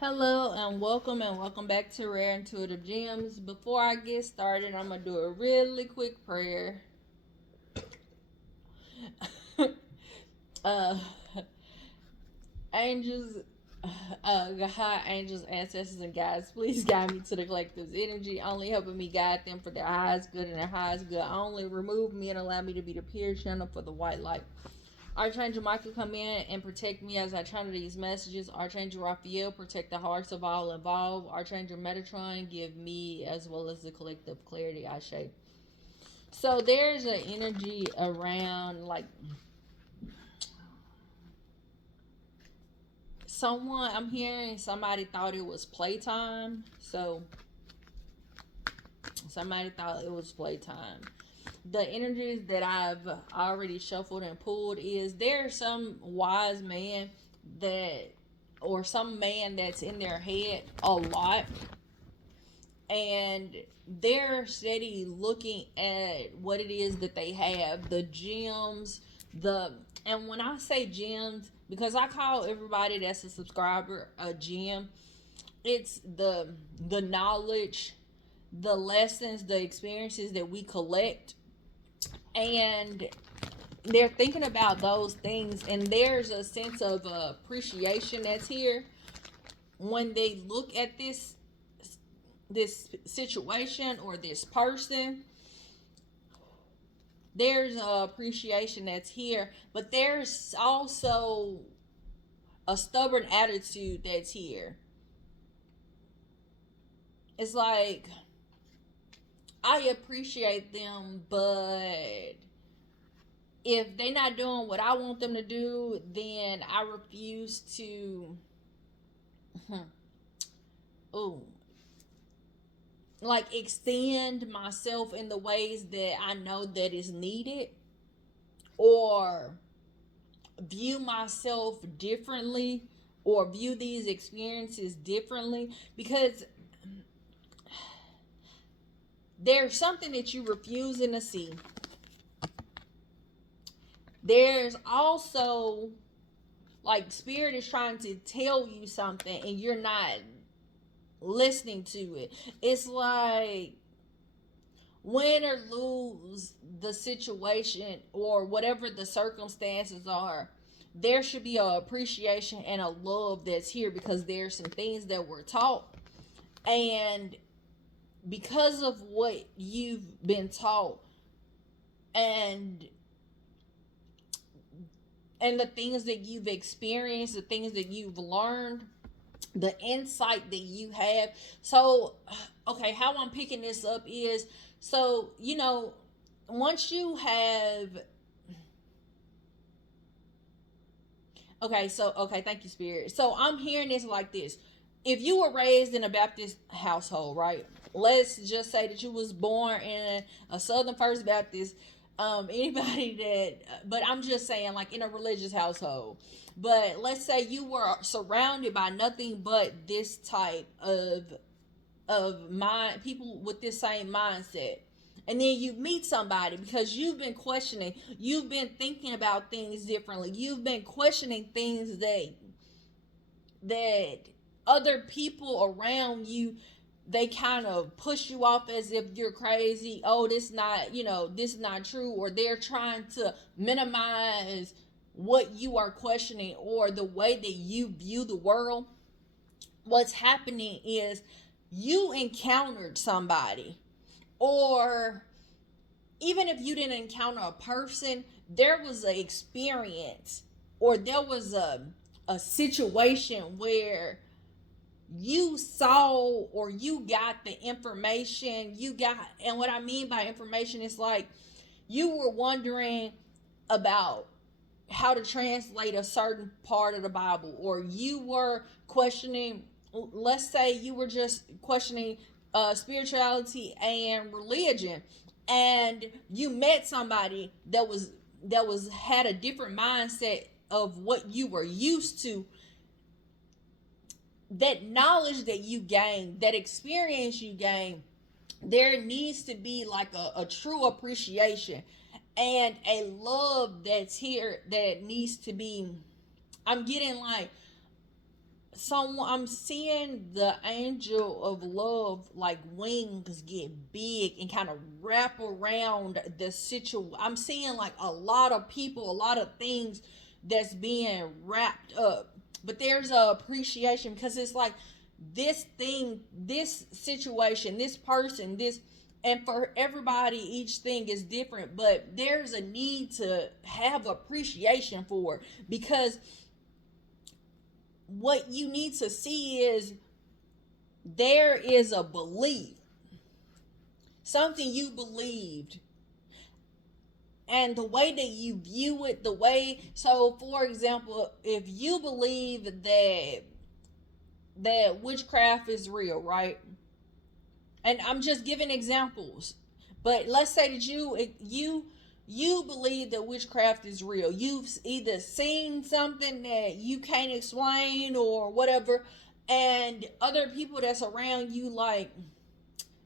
Hello and welcome back to Rare Intuitive Gems. Before I get started, I'm gonna do a really quick prayer. uh, angels, God, angels, ancestors, and guides, please guide me to the collective's energy, only helping me guide them for their highest good and their highest good. Only remove me and allow me to be the pure channel for the white light. Archangel Michael, come in and protect me as I channel these messages. Archangel Raphael, protect the hearts of all involved. Archangel Metatron, give me as well as the collective clarity I shape. So there's an energy around like I'm hearing somebody thought it was playtime. So somebody thought it was playtime. The energies that I've already shuffled and pulled is there's some wise man that or some man that's in their head a lot, and they're steady looking at what it is that they have, the gems, the and when I say gems, because I call everybody that's a subscriber a gem, it's the knowledge, the lessons, the experiences that we collect, and they're thinking about those things, and there's a sense of appreciation that's here when they look at this situation or this person. There's a appreciation that's here, but there's also a stubborn attitude that's here. It's like, I appreciate them, but if they're not doing what I want them to do, then I refuse to oh like extend myself in the ways that I know that is needed, or view myself differently, or view these experiences differently, because there's something that you refusing to see. There's also like spirit is trying to tell you something and you're not listening to it. It's like win or lose the situation or whatever the circumstances are, there should be a appreciation and a love that's here, because there's some things that were taught, and because of what you've been taught, and the things that you've experienced, the things that you've learned, the insight that you have. So okay, how I'm picking this up is, so once you have, okay, thank you, spirit. So I'm hearing this like this: if you were raised in a Baptist household, right? Let's just say that you was born in a Southern First Baptist, anybody that, but I'm just saying like in a religious household. But let's say you were surrounded by nothing but this type of mind, people with this same mindset, and then you meet somebody because you've been questioning, you've been thinking about things differently, you've been questioning things that other people around you, they kind of push you off as if you're crazy. Oh, this not, this is not true, or they're trying to minimize what you are questioning or the way that you view the world. What's happening is you encountered somebody, or even if you didn't encounter a person, there was an experience, or there was a situation where you saw or you got the information you got. And what I mean by information is like you were wondering about how to translate a certain part of the Bible, or you were questioning, let's say you were just questioning spirituality and religion, and you met somebody that was had a different mindset of what you were used to. That knowledge that you gain, that experience you gain, there needs to be like a true appreciation and a love that's here that needs to be, I'm getting like someone, I'm seeing the angel of love like wings get big and kind of wrap around the situation. I'm seeing like a lot of people, a lot of things that's being wrapped up. But there's a appreciation because it's like this thing, this situation, this person, this, and for everybody each thing is different, but there's a need to have appreciation for it, because what you need to see is there is a belief, something you believed, and the way that you view it, the way, so for example, if you believe that witchcraft is real, right? And I'm just giving examples, but let's say that you believe that witchcraft is real. You've either seen something that you can't explain or whatever, and other people that's around you like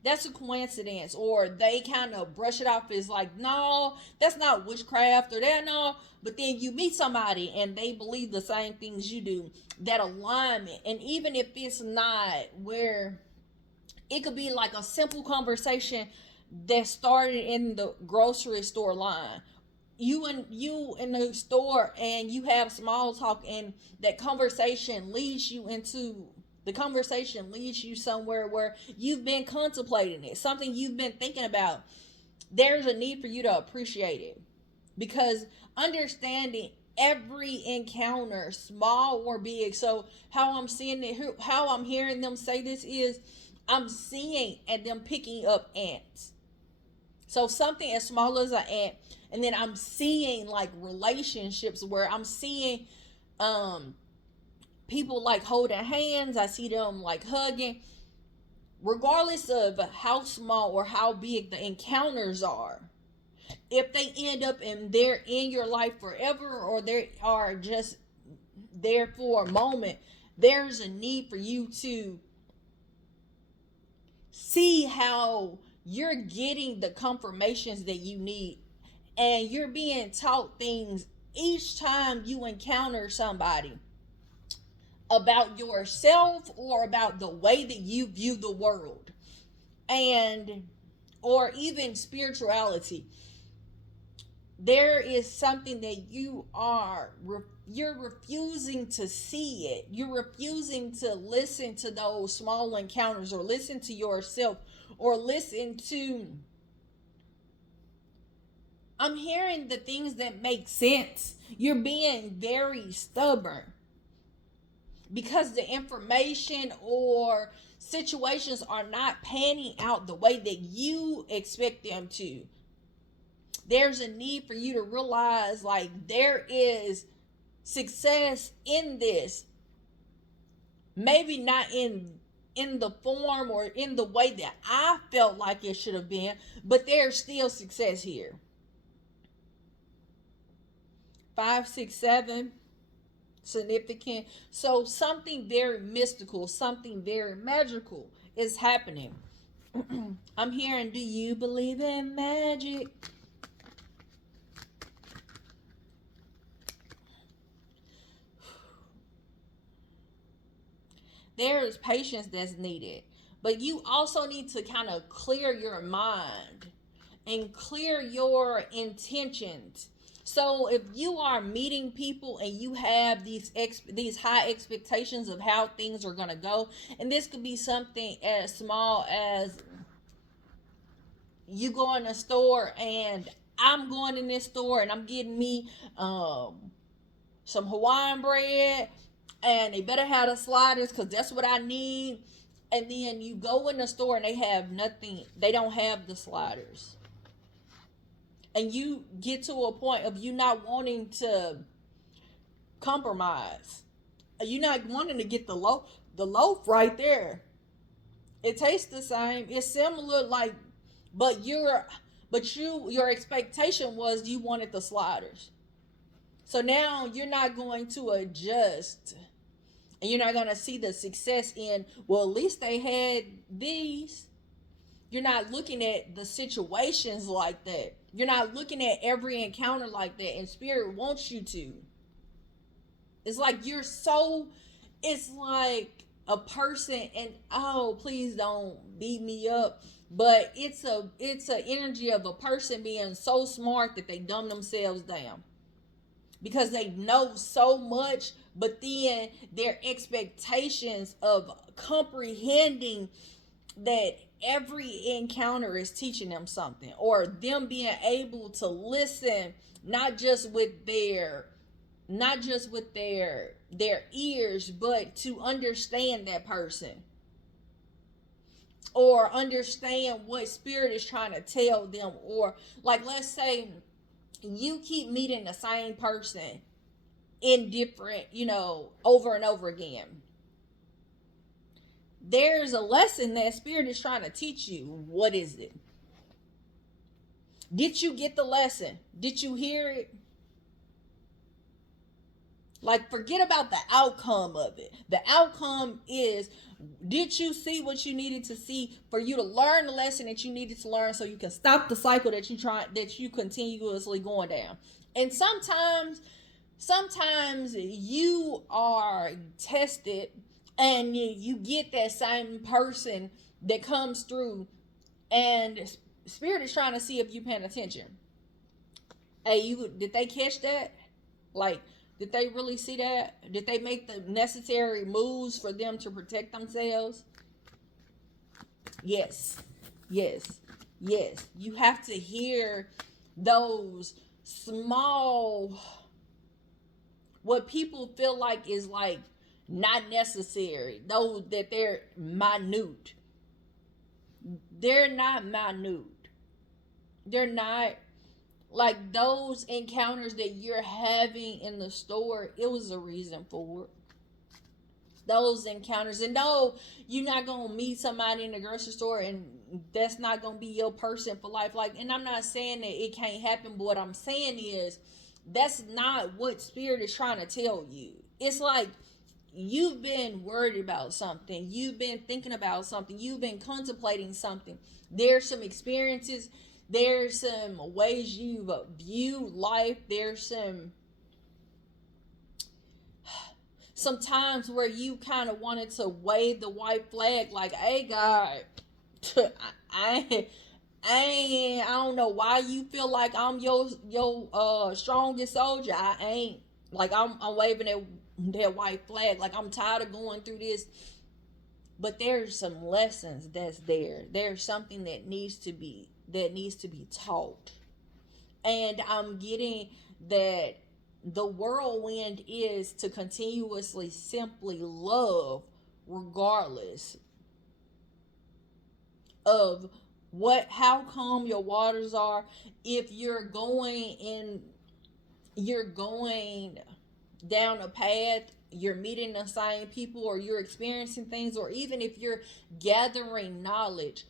that's a coincidence, or they kind of brush it off as like, no, that's not witchcraft, or that, no. But then you meet somebody and they believe the same things you do, that alignment. And even if it's not where, it could be like a simple conversation that started in the grocery store line. You in the store and you have small talk, and that conversation leads you into, the conversation leads you somewhere where you've been contemplating it, something you've been thinking about. There's a need for you to appreciate it, because understanding every encounter, small or big. So how I'm seeing it, how I'm hearing them say this is, I'm seeing and them picking up ants. So something as small as an ant, and then I'm seeing like relationships where I'm seeing um people like holding hands. I see them like hugging, regardless of how small or how big the encounters are. If they end up and they're in your life forever, or they are just there for a moment, there's a need for you to see how you're getting the confirmations that you need, and you're being taught things each time you encounter somebody about yourself or about the way that you view the world, and or even spirituality. There is something that you're refusing to see it. You're refusing to listen to those small encounters, or listen to yourself, or listen to, I'm hearing the things that make sense. You're being very stubborn because the information or situations are not panning out the way that you expect them to. There's a need for you to realize like there is success in this. Maybe not in the form or in the way that I felt like it should have been, but there's still success here. 5, 6, 7, significant. So something very mystical, something very magical is happening. I'm hearing, do you believe in magic? There is patience that's needed, but you also need to kind of clear your mind and clear your intentions. So if you are meeting people and you have these high expectations of how things are going to go, and this could be something as small as you go in a store, and I'm going in this store and I'm getting me some Hawaiian bread, and they better have the sliders because that's what I need. And then you go in the store and they have nothing, they don't have the sliders. And you get to a point of you not wanting to compromise. You're not wanting to get the loaf right there. It tastes the same. It's similar, like, but your expectation was you wanted the sliders. So now you're not going to adjust, and you're not going to see the success in, well, at least they had these. You're not looking at the situations like that. You're not looking at every encounter like that, and spirit wants you to. It's like you're so It's like a person, and oh, please don't beat me up, but it's a energy of a person being so smart that they dumb themselves down because they know so much, but then their expectations of comprehending that every encounter is teaching them something, or them being able to listen not just with their their ears, but to understand that person, or understand what spirit is trying to tell them. Or like, let's say you keep meeting the same person in different, over and over again. There's a lesson that spirit is trying to teach you. What is it? Did you get the lesson? Did you hear it? Like, forget about the outcome of it. The outcome is, did you see what you needed to see for you to learn the lesson that you needed to learn, so you can stop the cycle that you continuously going down. And sometimes you are tested, and you get that same person that comes through, and spirit is trying to see if you paying attention. Hey, did they catch that? Like, did they really see that? Did they make the necessary moves for them to protect themselves? Yes. Yes. Yes. You have to hear those small, what people feel like is like not necessary. Those that they're minute. They're not minute. They're not. Like, those encounters that you're having in the store, it was a reason for it. Those encounters. And no, you're not gonna meet somebody in the grocery store and that's not gonna be your person for life. Like, and I'm not saying that it can't happen, but what I'm saying is that's not what spirit is trying to tell you. It's like, you've been worried about something, you've been thinking about something, you've been contemplating something. There's some experiences, there's some ways you've viewed life, there's some times where you kind of wanted to wave the white flag, like, hey God, I don't know why you feel like I'm your strongest soldier. I ain't. Like, I'm waving that white flag, like I'm tired of going through this. But there's some lessons that's there. There's something that needs to be taught. And I'm getting that the whirlwind is to continuously simply love, regardless of how calm your waters are. If you're going down a path, you're meeting the same people, or you're experiencing things, or even if you're gathering knowledge,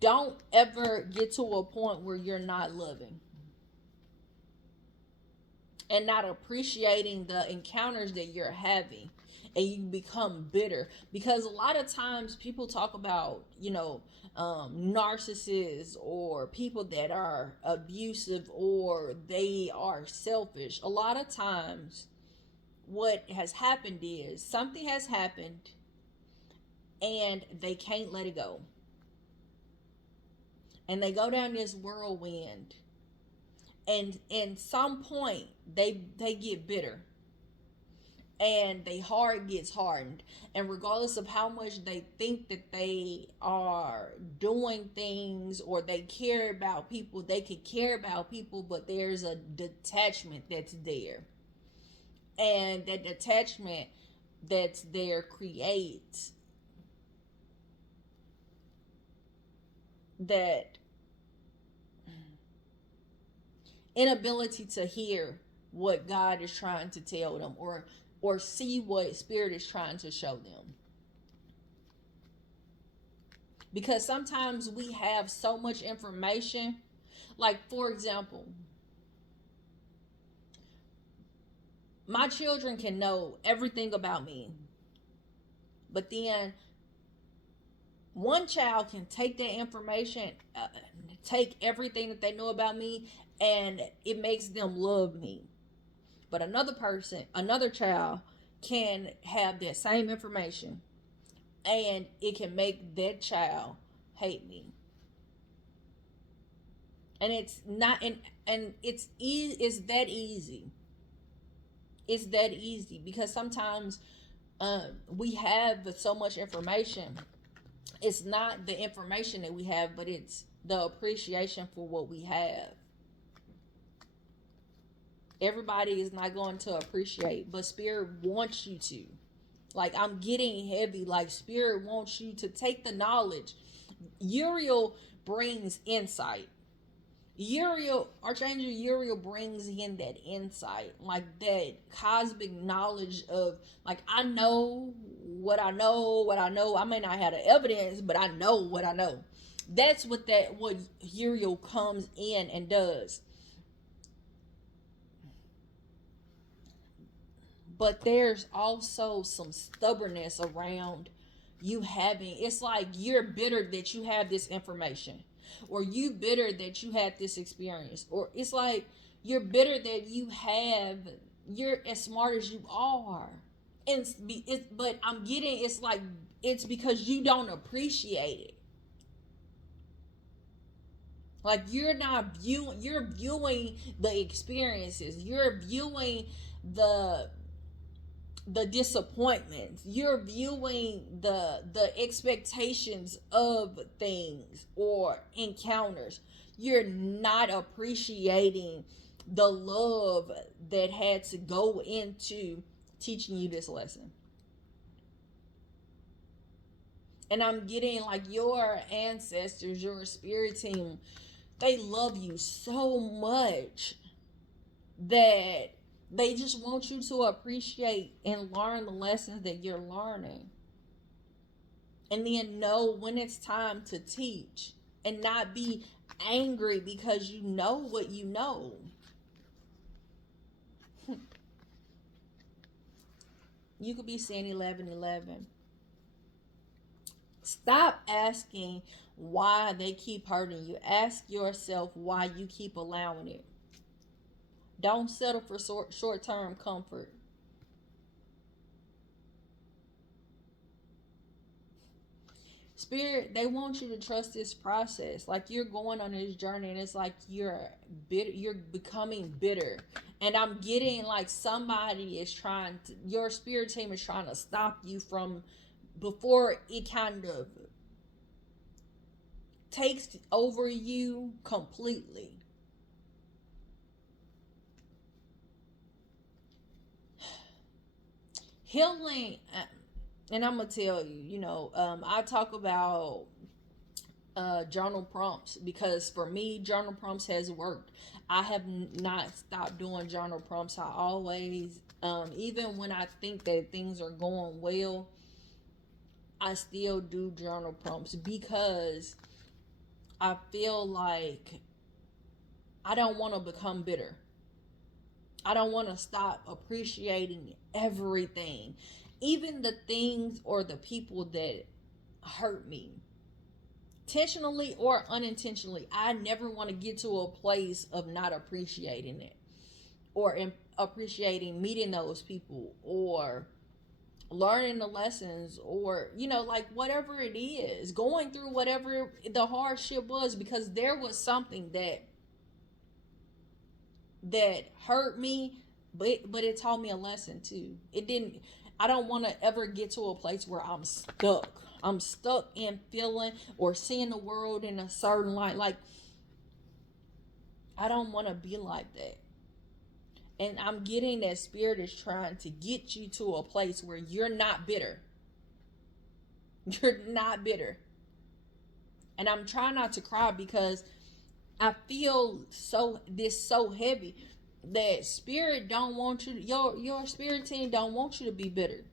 don't ever get to a point where you're not loving and not appreciating the encounters that you're having, and you become bitter. Because a lot of times people talk about, narcissists, or people that are abusive, or they are selfish. A lot of times what has happened is something has happened and they can't let it go, and they go down this whirlwind, and in some point they get bitter, and their heart gets hardened. And regardless of how much they think that they are doing things, or they care about people, they could care about people, but there's a detachment that's there. And that detachment that's there creates that inability to hear what God is trying to tell them, or see what spirit is trying to show them. Because sometimes we have so much information. Like, for example, my children can know everything about me, but then one child can take that information, take everything that they know about me, and it makes them love me. But another child can have that same information, and it can make that child hate me. And it's not, and it's that easy. It's that easy because sometimes we have so much information. It's not the information that we have, but it's the appreciation for what we have. Everybody is not going to appreciate, but Spirit wants you to. Like, I'm getting heavy. Like, Spirit wants you to take the knowledge. Uriel brings insight. Archangel Uriel brings in that insight, like that cosmic knowledge of, like, I know what I know, what I know. I may not have the evidence, but I know what I know. That's what Uriel comes in and does. But there's also some stubbornness around you having, it's like you're bitter that you have this information, or you bitter that you had this experience, or it's like you're bitter that you're as smart as you are. And but I'm getting, it's like it's because you don't appreciate it. Like, you're viewing the experiences, you're viewing the disappointments, you're viewing the expectations of things or encounters. You're not appreciating the love that had to go into teaching you this lesson. And I'm getting like your ancestors, your spirit team, they love you so much that they just want you to appreciate and learn the lessons that you're learning. And then know when it's time to teach, and not be angry because you know what you know. You could be saying 11:11. Stop asking why they keep hurting you. Ask yourself why you keep allowing it. Don't settle for short-term comfort. Spirit, they want you to trust this process. Like, you're going on this journey, and it's like you're bitter, you're becoming bitter. And I'm getting like somebody is trying to, your spirit team is trying to stop you from, before it kind of takes over you completely. Healing, and I'm gonna tell you, I talk about journal prompts, because for me, journal prompts has worked. I have not stopped doing journal prompts. I always, even when I think that things are going well, I still do journal prompts, because I feel like I don't want to become bitter. I don't want to stop appreciating everything, even the things or the people that hurt me, intentionally or unintentionally. I never want to get to a place of not appreciating it, or appreciating meeting those people, or learning the lessons, or like whatever it is, going through whatever the hardship was, because there was something that hurt me, but it taught me a lesson too. It didn't, I don't want to ever get to a place where I'm stuck in feeling or seeing the world in a certain light. Like, I don't want to be like that. And I'm getting that Spirit is trying to get you to a place where you're not bitter. You're not bitter. And I'm trying not to cry, because I feel so heavy that Spirit don't want you to, your spirit team don't want you to be bitter.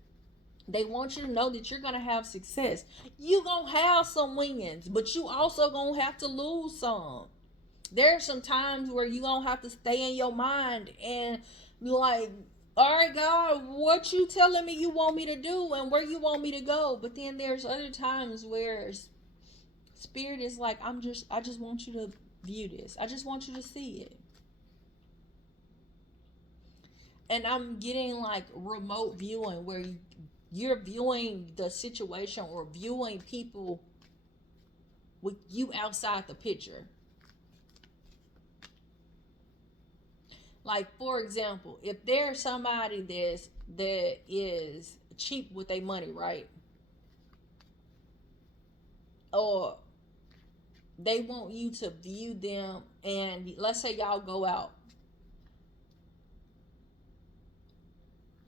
They want you to know that you're gonna have success. You gonna have some wins, but you also gonna have to lose some. There's some times where you gonna have to stay in your mind and be like, all right, God, what you telling me you want me to do, and where you want me to go. But then there's other times where Spirit is like, I just want you to view this. I just want you to see it. And I'm getting like remote viewing where you're viewing the situation or viewing people with you outside the picture. Like for example, if there's somebody that is cheap with their money, right? Or they want you to view them, and let's say y'all go out,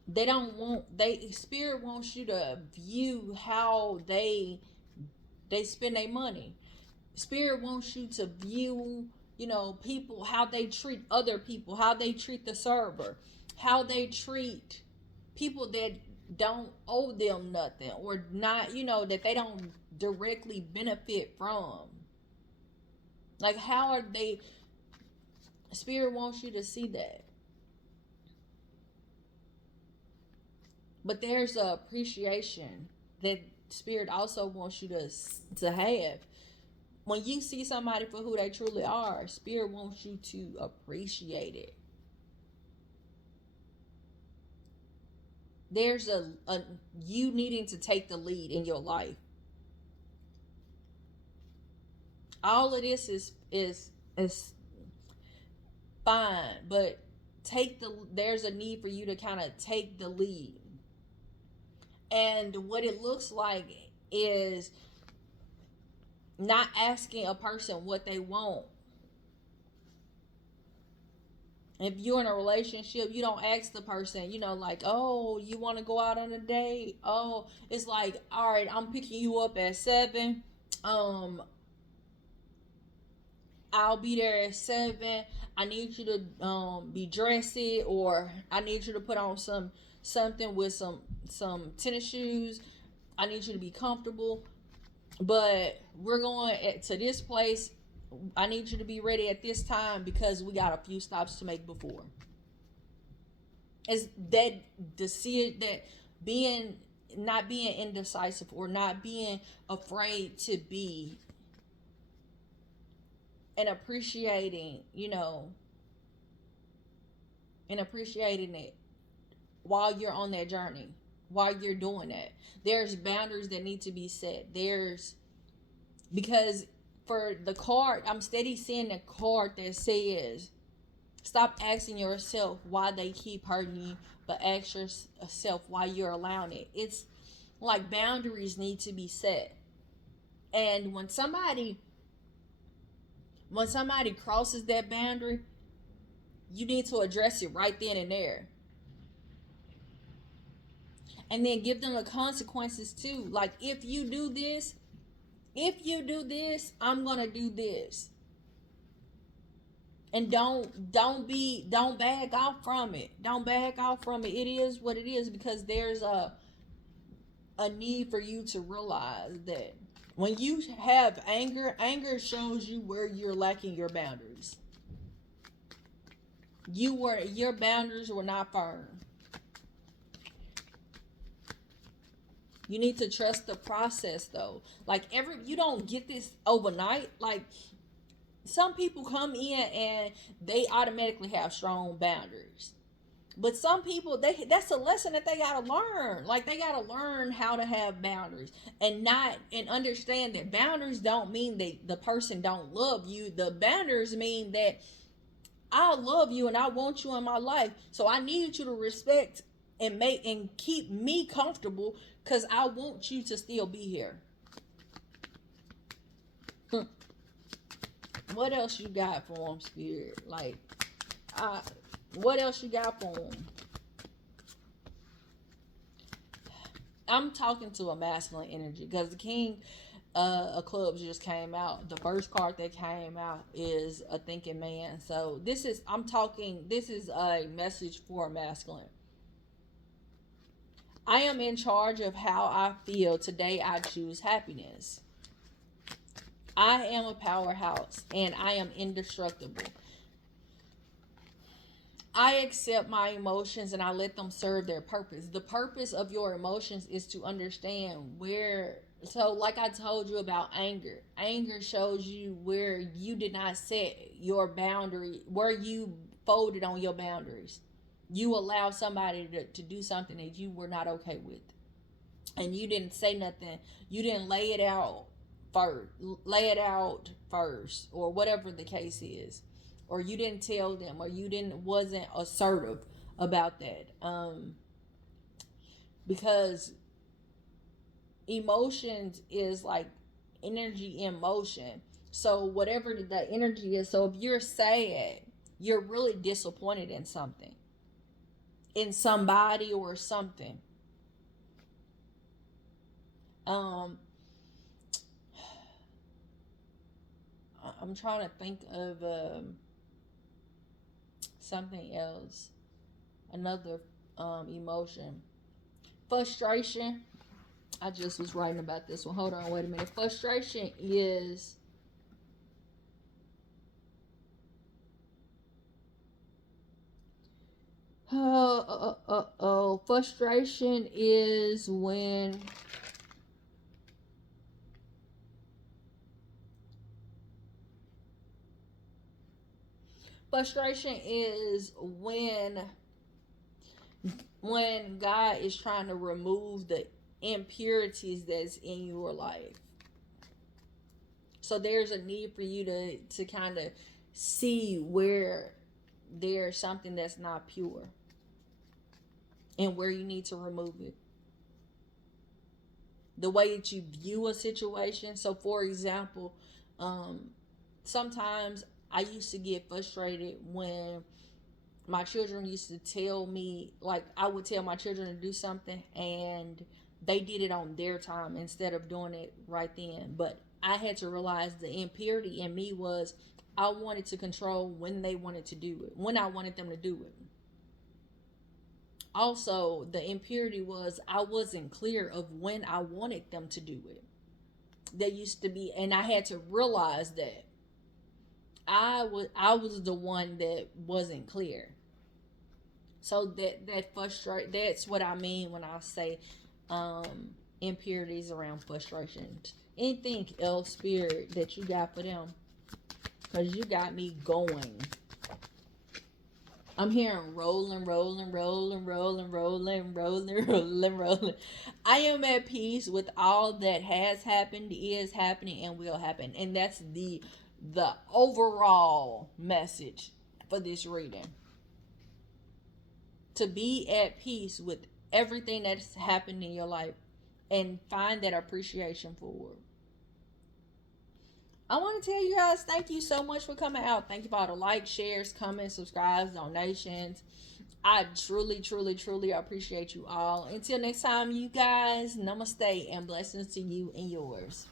they don't want they spirit wants you to view how they spend their money. Spirit wants you to view, people, how they treat other people, how they treat the server, how they treat people that don't owe them nothing, or not, that they don't directly benefit from. Like, how are they? Spirit wants you to see that. But there's a appreciation that Spirit also wants you to have. When you see somebody for who they truly are, Spirit wants you to appreciate it. There's a you needing to take the lead in your life. All of this is fine, but there's a need for you to kind of take the lead. And what it looks like is not asking a person what they want. If you're in a relationship, you don't ask the person, like, oh, you want to go out on a date? Oh, it's like, all right, I'm picking you up at 7. I'll be there at 7. I need you to be dressy, or I need you to put on something with some tennis shoes. I need you to be comfortable. But we're going to this place. I need you to be ready at this time because we got a few stops to make before. It's that that being not being indecisive or not being afraid to be, and appreciating, and appreciating it while you're on that journey, while you're doing that. There's boundaries that need to be set. Because for the card, I'm steady seeing the card that says, stop asking yourself why they keep hurting you, but ask yourself why you're allowing it. It's like boundaries need to be set. And when somebody crosses that boundary, you need to address it right then and there. And then give them the consequences too. Like, if you do this, I'm gonna do this. And don't bag off from it. Don't bag off from it. It is what it is, because there's a need for you to realize that when you have anger shows you where you're lacking your boundaries. Your boundaries were not firm. You need to trust the process though. Like, you don't get this overnight. Like, some people come in and they automatically have strong boundaries. But some people, that's a lesson that they gotta learn. Like, they gotta learn how to have boundaries, and understand that boundaries don't mean that the person don't love you. The boundaries mean that I love you and I want you in my life. So I need you to respect and keep me comfortable, because I want you to still be here. What else you got for them, Spirit? Like, what else you got for them? I'm talking to a masculine energy, because the King of Clubs just came out. The first card that came out is a thinking man. So this is a message for masculine. I am in charge of how I feel. Today I choose happiness. I am a powerhouse and I am indestructible. I accept my emotions and I let them serve their purpose. The purpose of your emotions is to understand where. So, like I told you about anger. Anger shows you where you did not set your boundary, where you folded on your boundaries. You allow somebody to do something that you were not okay with, and you didn't say nothing. You didn't lay it out first, or whatever the case is, or you didn't tell them, or you didn't wasn't assertive about that. Because emotions is like energy in motion. So whatever the energy is, so if you're sad, you're really disappointed in something, in somebody or something. um I'm trying to think of something else, another emotion. Frustration. I just was writing about this one. Hold on, wait a minute. Frustration is frustration is when frustration is when God is trying to remove the impurities that's in your life. So there's a need for you to kind of see where there's something that's not pure and where you need to remove it. The way that you view a situation. So for example, um, sometimes I used to get frustrated when my children used to tell me, like, I would tell my children to do something and they did it on their time instead of doing it right then. But I had to realize the impurity in me was I wanted to control when they wanted to do it, when I wanted them to do it. Also, the impurity was I wasn't clear of when I wanted them to do it. They used to be, and I had to realize that I was the one that wasn't clear. So that frustrate, that's what I mean when I say impurities around frustration. Anything else, spirit, that you got for them? Because you got me going. I'm hearing rolling, rolling, rolling, rolling, rolling, rolling, rolling, rolling. I am at peace with all that has happened, is happening, and will happen. And that's the overall message for this reading. To be at peace with everything that's happened in your life and find that appreciation for it. I want to tell you guys, thank you so much for coming out. Thank you for all the likes, shares, comments, subscribes, donations. I truly, truly, truly appreciate you all. Until next time, you guys, namaste and blessings to you and yours.